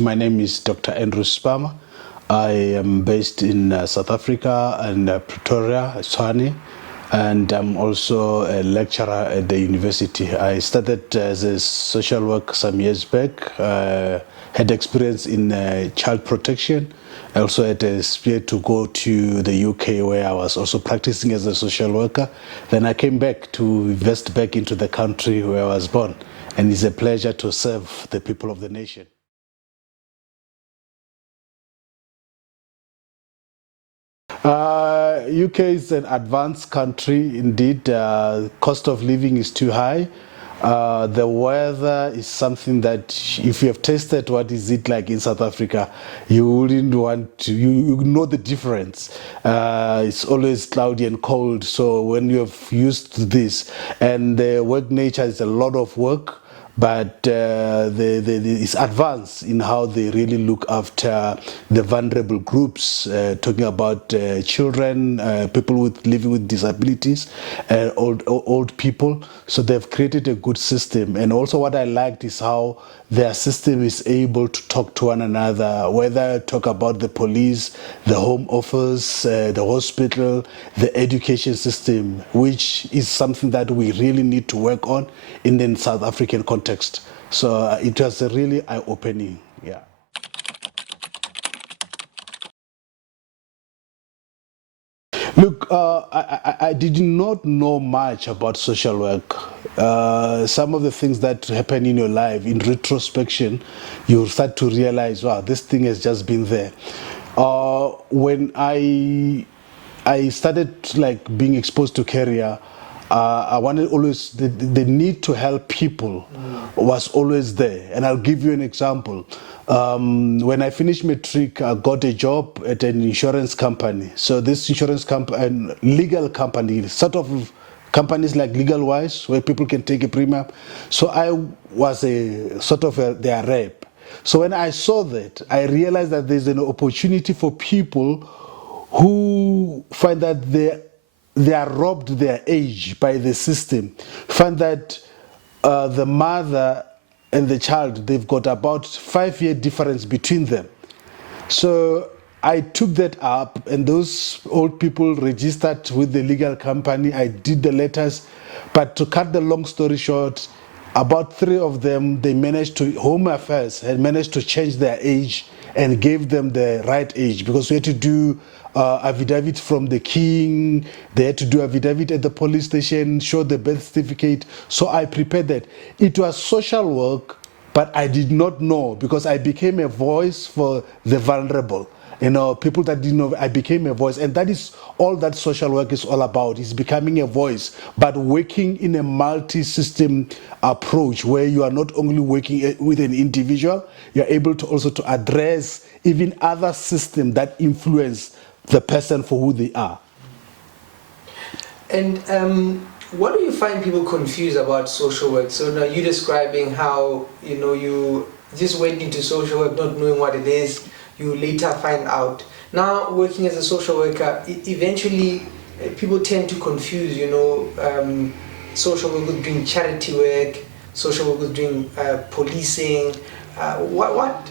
My name is Dr. Andrew Spaumer. I am based in South Africa and Pretoria, Tshwane, and I'm also a lecturer at the university. I started as a social work some years back, had experience in child protection. I also had a spirit to go to the UK where I was also practicing as a social worker. Then I came back to invest back into the country where I was born, and it's a pleasure to serve the people of the nation. UK is an advanced country indeed. Cost of living is too high. The weather is something that if you have tasted what is it like in South Africa, you wouldn't want to, you know the difference. It's always cloudy and cold. So when you have used this, and the work nature is a lot of work, but it's advanced in how they really look after the vulnerable groups, talking about children, people living with disabilities, old people. So they've created a good system. And also what I liked is how their system is able to talk to one another, whether talk about the police, the home office, the hospital, the education system, which is something that we really need to work on in the South African context. So it was a really eye-opening, yeah. Look, I did not know much about social work. Some of the things that happen in your life, in retrospection, you start to realize, wow, this thing has just been there. When I started like being exposed to career, I wanted always, the need to help people was always there. And I'll give you an example. When I finished matric, I got a job at an insurance company. So this insurance company, legal company, sort of companies like Legal Wise, where people can take a premium. So I was a sort of their rep. So when I saw that, I realized that there's an opportunity for people who find that they are robbed their age by the system, find that the mother and the child, they've got about 5-year difference between them. So I took that up, and those old people registered with the legal company. I did the letters, but to cut the long story short, about 3 of them, they managed to, Home Affairs had managed to change their age and gave them the right age, because we had to do affidavit from the king, they had to do affidavit at the police station, show the birth certificate. So I prepared that. It was social work, but I did not know, because I became a voice for the vulnerable. You know, people that didn't know, I became a voice. And that is all that social work is all about, is becoming a voice, but working in a multi-system approach where you are not only working with an individual, you're able to also to address even other systems that influence the person for who they are. And what do you find people confused about social work? So now you're describing how, you know, you just went into social work not knowing what it is, you later find out. Now working as a social worker, eventually people tend to confuse, you know, social work with doing charity work, social work with doing policing. Where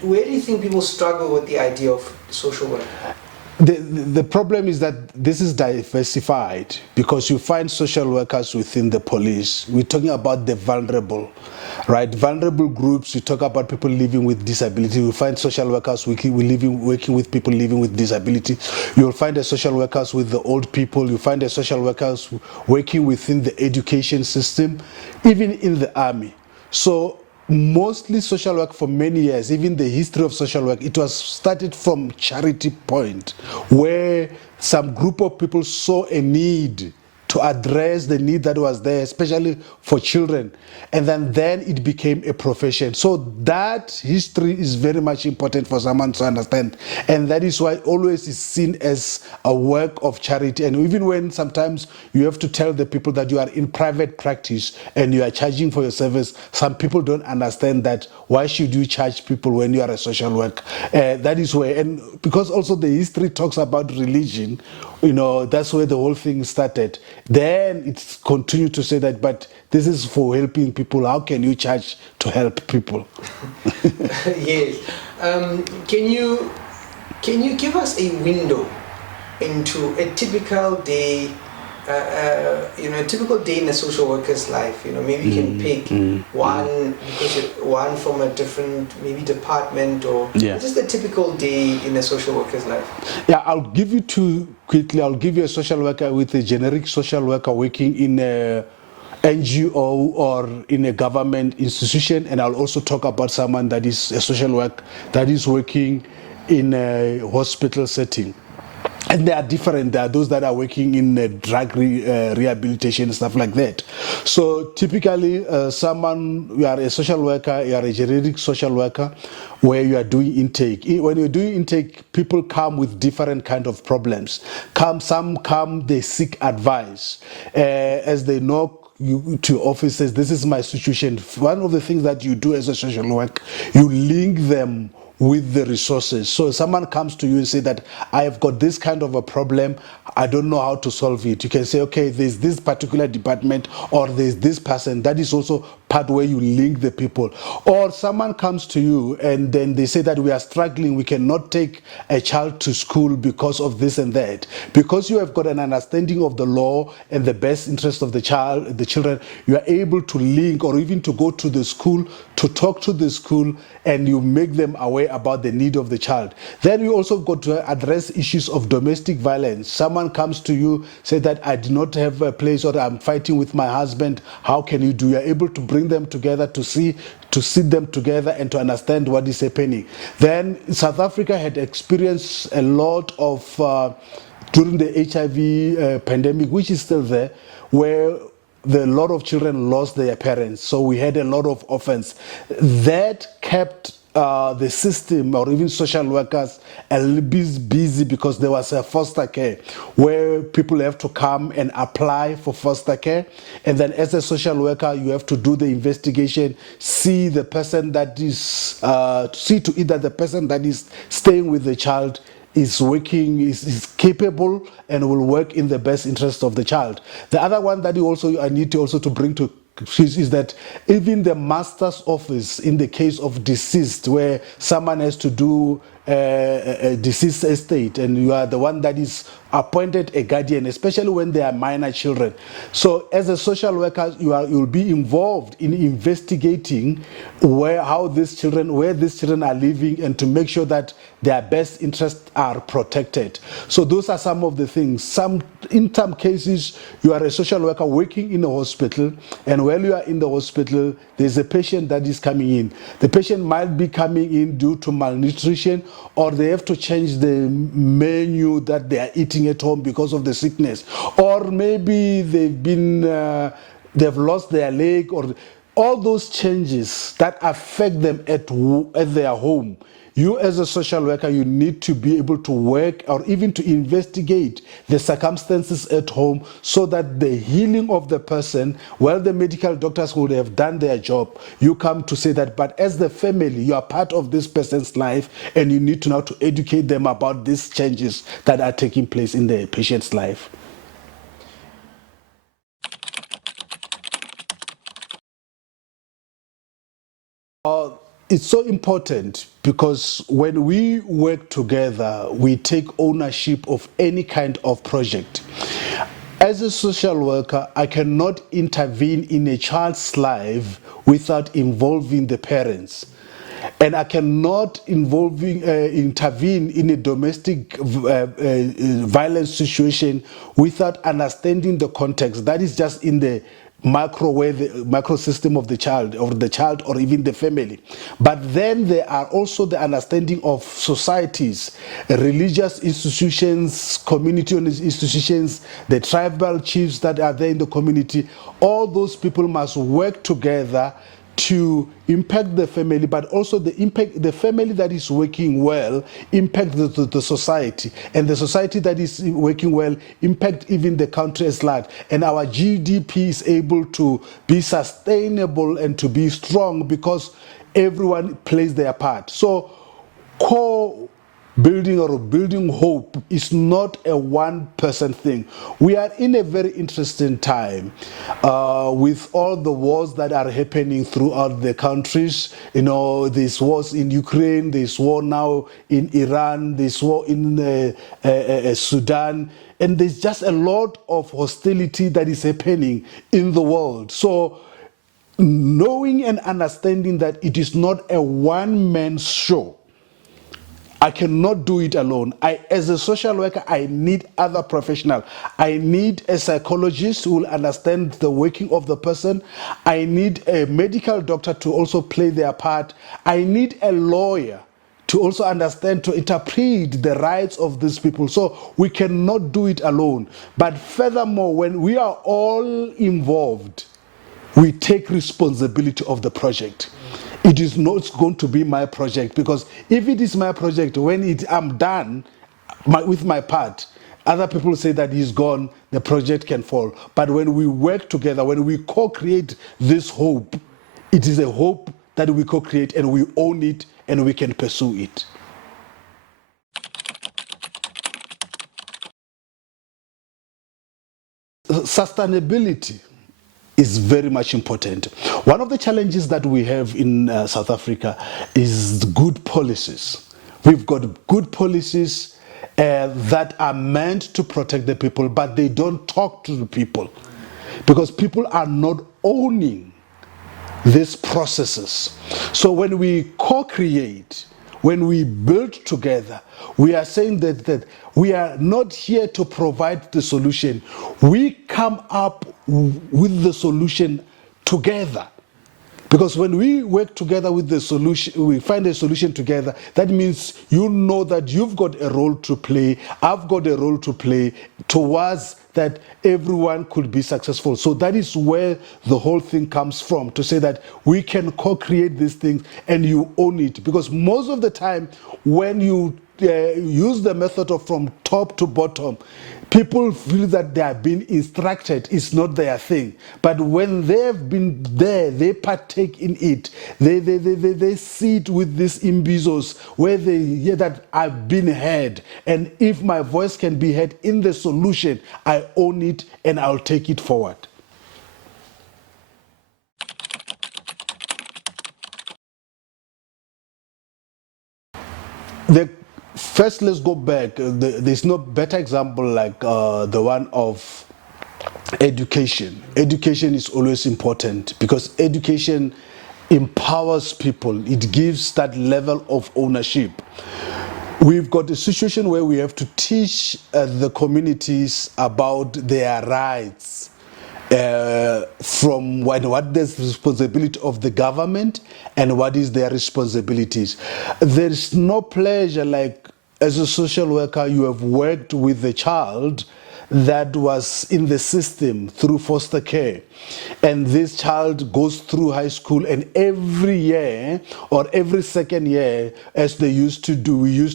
do you think people struggle with the idea of social work? The problem is that this is diversified, because you find social workers within the police. We're talking about the vulnerable, right? Vulnerable groups, you talk about people living with disability. You find social workers working with people living with disability. You'll find the social workers with the old people. You find the social workers working within the education system, even in the army. So mostly social work for many years, even the history of social work, it was started from charity point, where some group of people saw a need to address the need that was there, especially for children. And then it became a profession. So that history is very much important for someone to understand. And that is why always is seen as a work of charity. And even when sometimes you have to tell the people that you are in private practice and you are charging for your service, some people don't understand that. Why should you charge people when you are a social worker? That is where, and because also the history talks about religion, That's where the whole thing started. Then it's continued to say that, but this is for helping people. How can you charge to help people? Yes. Can you give us a window into a typical day? A typical day in a social worker's life. Maybe you can pick one from a different maybe department, or just a typical day in a social worker's life. Yeah, I'll give you two quickly. I'll give you a social worker with a generic social worker working in a NGO or in a government institution, and I'll also talk about someone that is a social worker that is working in a hospital setting. And they are different. There are those that are working in drug rehabilitation, stuff like that. So typically, you are a social worker, you are a generic social worker, where you are doing intake. When you're doing intake, people come with different kind of problems. Some come, they seek advice. As they knock to offices, this is my situation. One of the things that you do as a social worker, you link them with the resources. So someone comes to you and say that I have got this kind of a problem, I don't know how to solve it. You can say, okay, there's this particular department, or there's this person. That is also part where you link the people. Or someone comes to you and then they say that we are struggling, we cannot take a child to school because of this and that. Because you have got an understanding of the law and the best interest of the children, you are able to link, or even to go to the school, to talk to the school, and you make them aware about the need of the child. Then we also got to address issues of domestic violence. Someone comes to you, say that I do not have a place, or I'm fighting with my husband. How can you do? You're able to bring them together to sit them together and to understand what is happening. Then South Africa had experienced a lot of, during the HIV pandemic, which is still there, where a lot of children lost their parents. So we had a lot of orphans. That kept the system, or even social workers, a little bit busy, because there was a foster care where people have to come and apply for foster care. And then as a social worker, you have to do the investigation, see the person that is, see to it that the person that is staying with the child is working, is capable, and will work in the best interest of the child. The other one that I need to also to bring to is that even the master's office, in the case of deceased, where someone has to do a deceased estate, and you are the one that is appointed a guardian, especially when they are minor children. So as a social worker, you'll be involved in investigating where these children are living, and to make sure that their best interests are protected. So those are some of the things. In some cases, you are a social worker working in a hospital, and while you are in the hospital, there's a patient that is coming in. The patient might be coming in due to malnutrition, or they have to change the menu that they are eating at home because of the sickness, or maybe they've lost their leg, or all those changes that affect them at their home. You as a social worker, you need to be able to work, or even to investigate the circumstances at home, so that the healing of the person, well, the medical doctors would have done their job. You come to say that, but as the family, you are part of this person's life, and you need to now to educate them about these changes that are taking place in the patient's life. It's so important, because when we work together, we take ownership of any kind of project. As a social worker, I cannot intervene in a child's life without involving the parents. And I cannot intervene in a domestic violence situation without understanding the context. That is just in the macro system of the child, or even the family. But then there are also the understanding of societies, religious institutions, community institutions, the tribal chiefs that are there in the community. All those people must work together to impact the family, but also the family that is working well impact the society, and the society that is working well impact even the country as large, and our GDP is able to be sustainable and to be strong, because everyone plays their part. So building hope is not a one-person thing. We are in a very interesting time with all the wars that are happening throughout the countries. You know, there's wars in Ukraine, there's war now in Iran, there's war in Sudan, and there's just a lot of hostility that is happening in the world. So knowing and understanding that it is not a one-man show, I cannot do it alone. As a social worker, I need other professionals. I need a psychologist who will understand the working of the person. I need a medical doctor to also play their part. I need a lawyer to also understand, to interpret the rights of these people. So we cannot do it alone. But furthermore, when we are all involved, we take responsibility of the project. It is not going to be my project, because if it is my project, when I'm done with my part, other people say that he's gone, the project can fall. But when we work together, when we co-create this hope, it is a hope that we co-create and we own it and we can pursue it. Sustainability is very much important. One of the challenges that we have in South Africa is good policies. We've got good policies that are meant to protect the people, but they don't talk to the people because people are not owning these processes. So when we co-create, when we build together, we are saying that we are not here to provide the solution. We come up with the solution together. Because when we work together with the solution, we find a solution together, that means you know that you've got a role to play, I've got a role to play towards that everyone could be successful. So that is where the whole thing comes from, to say that we can co-create these things and you own it. Because most of the time, when you use the method of from top to bottom, people feel that they are being instructed. It's not their thing. But when they've been there, they partake in it. They sit with these imbizos where they hear that I've been heard. And if my voice can be heard in the solution, I own it and I'll take it forward. First, let's go back. There's no better example like the one of education. Education is always important because education empowers people. It gives that level of ownership. We've got a situation where we have to teach the communities about their rights, from what is the responsibility of the government and what is their responsibilities. There is no pleasure like, as a social worker, you have worked with the child that was in the system through foster care, and this child goes through high school, and every year or every second year, as we used to do, we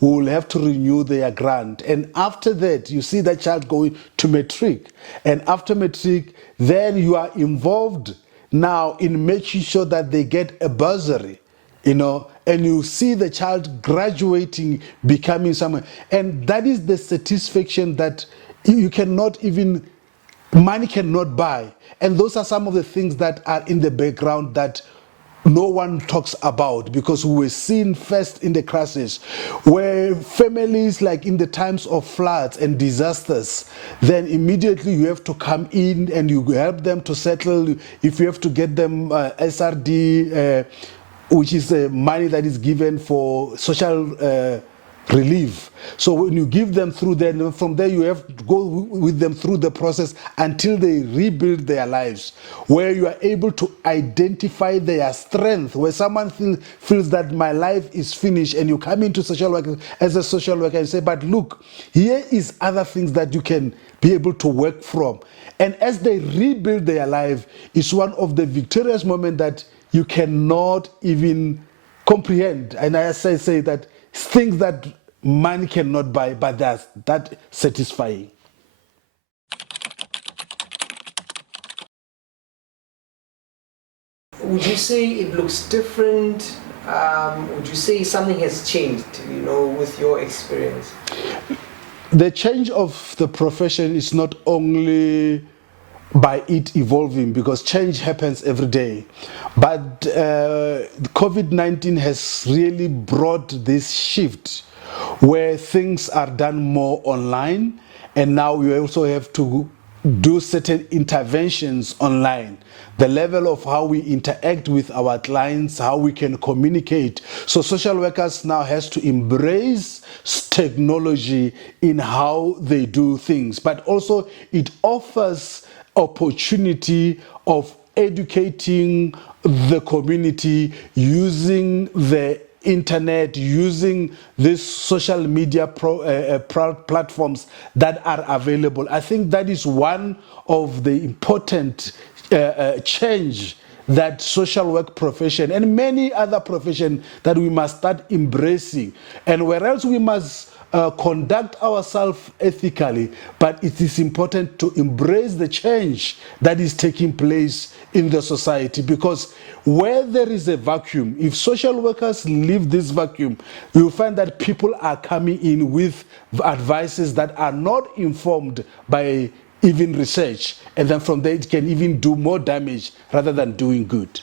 will have to renew their grant. And after that, you see that child going to matric, and after matric, then you are involved now in making sure that they get a bursary, and you see the child graduating, becoming someone. And that is the satisfaction that you cannot even, money cannot buy. And those are some of the things that are in the background that no one talks about, because we were seen first in the crisis, where families, like in the times of floods and disasters, then immediately you have to come in and you help them to settle. If you have to get them SRD, which is money that is given for social relief. So when you give them through there, from there you have to go with them through the process until they rebuild their lives, where you are able to identify their strength, where someone feels that my life is finished, and you come into social work as a social worker and say, but look, here is other things that you can be able to work from. And as they rebuild their life, it's one of the victorious moments that you cannot even comprehend. And I say that things that money cannot buy, but that's that satisfying. Would you say it looks different would you say something has changed, with your experience? The change of the profession is not only by it evolving, because change happens every day, but COVID-19 has really brought this shift where things are done more online, and now we also have to do certain interventions online. The level of how we interact with our clients, how we can communicate. So social workers now has to embrace technology in how they do things, but also it offers opportunity of educating the community using the internet, using these social media platforms that are available. I think that is one of the important change that social work profession and many other professions that we must start embracing, and where else we must conduct ourselves ethically, but it is important to embrace the change that is taking place in the society, because where there is a vacuum, if social workers leave this vacuum, you'll find that people are coming in with advices that are not informed by even research, and then from there it can even do more damage rather than doing good.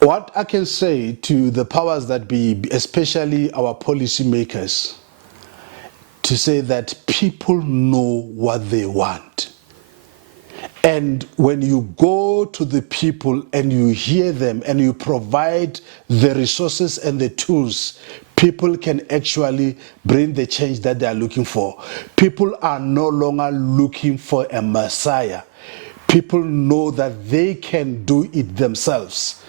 What I can say to the powers that be, especially our policymakers, to say that people know what they want. And when you go to the people and you hear them and you provide the resources and the tools, people can actually bring the change that they are looking for. People are no longer looking for a messiah. People know that they can do it themselves.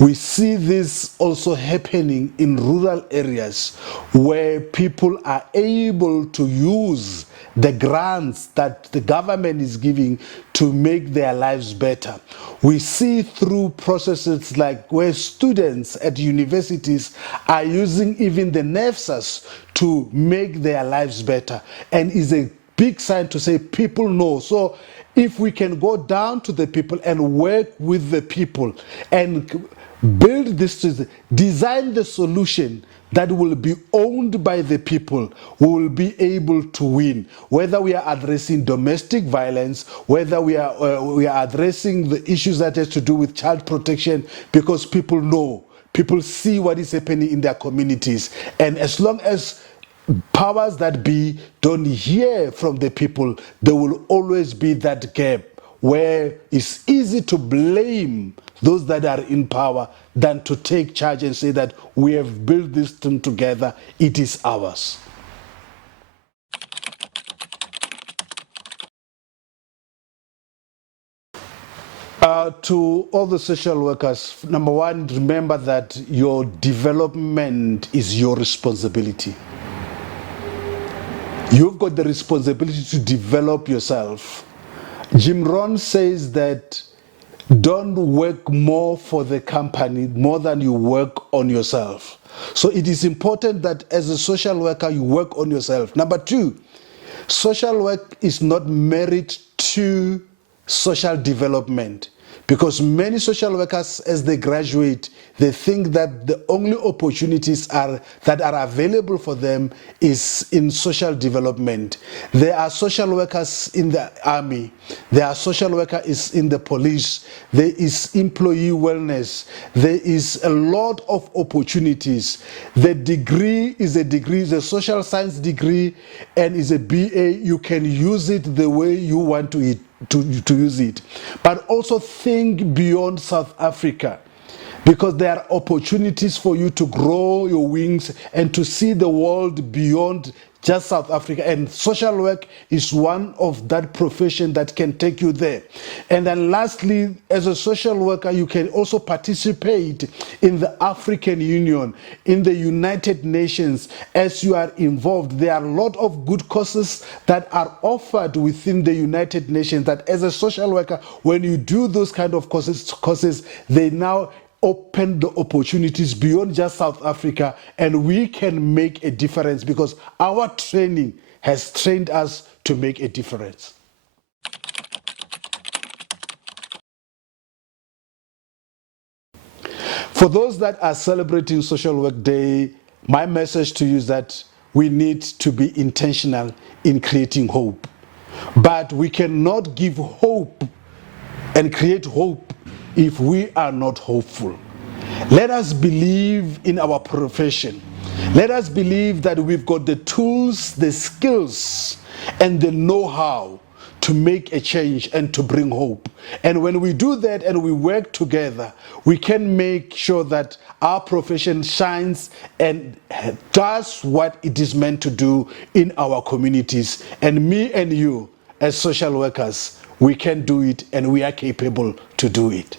We see this also happening in rural areas where people are able to use the grants that the government is giving to make their lives better. We see through processes like where students at universities are using even the NEFSAs to make their lives better, and is a big sign to say people know. So if we can go down to the people and work with the people and build this, design the solution that will be owned by the people, we will be able to win. Whether we are addressing domestic violence, whether we are addressing the issues that has to do with child protection, because people know, people see what is happening in their communities. And as long as powers that be don't hear from the people, there will always be that gap where it's easy to blame those that are in power than to take charge and say that we have built this thing together, it is ours. To all the social workers, number one, remember that your development is your responsibility. You've got the responsibility to develop yourself. Jim Rohn says that don't work more for the company more than you work on yourself. So it is important that as a social worker, you work on yourself. Number two, social work is not married to social development, because many social workers, as they graduate, they think that the only opportunities that are available for them is in social development. There are social workers in the army, there are social workers in the police, there is employee wellness, there is a lot of opportunities. The degree is a degree, the social science degree, and is a BA. You can use it the way you want to use it. But also think beyond South Africa, because there are opportunities for you to grow your wings and to see the world beyond just South Africa. And social work is one of that profession that can take you there. And then lastly, as a social worker, you can also participate in the African Union, in the United Nations. As you are involved, there are a lot of good courses that are offered within the United Nations, that as a social worker, when you do those kind of courses, they now open the opportunities beyond just South Africa, and we can make a difference because our training has trained us to make a difference. For those that are celebrating Social Work Day, my message to you is that we need to be intentional in creating hope. But we cannot give hope and create hope if we are not hopeful. Let us believe in our profession. Let us believe that we've got the tools, the skills, and the know-how to make a change and to bring hope. And when we do that and we work together, we can make sure that our profession shines and does what it is meant to do in our communities. And me and you, as social workers, we can do it and we are capable to do it.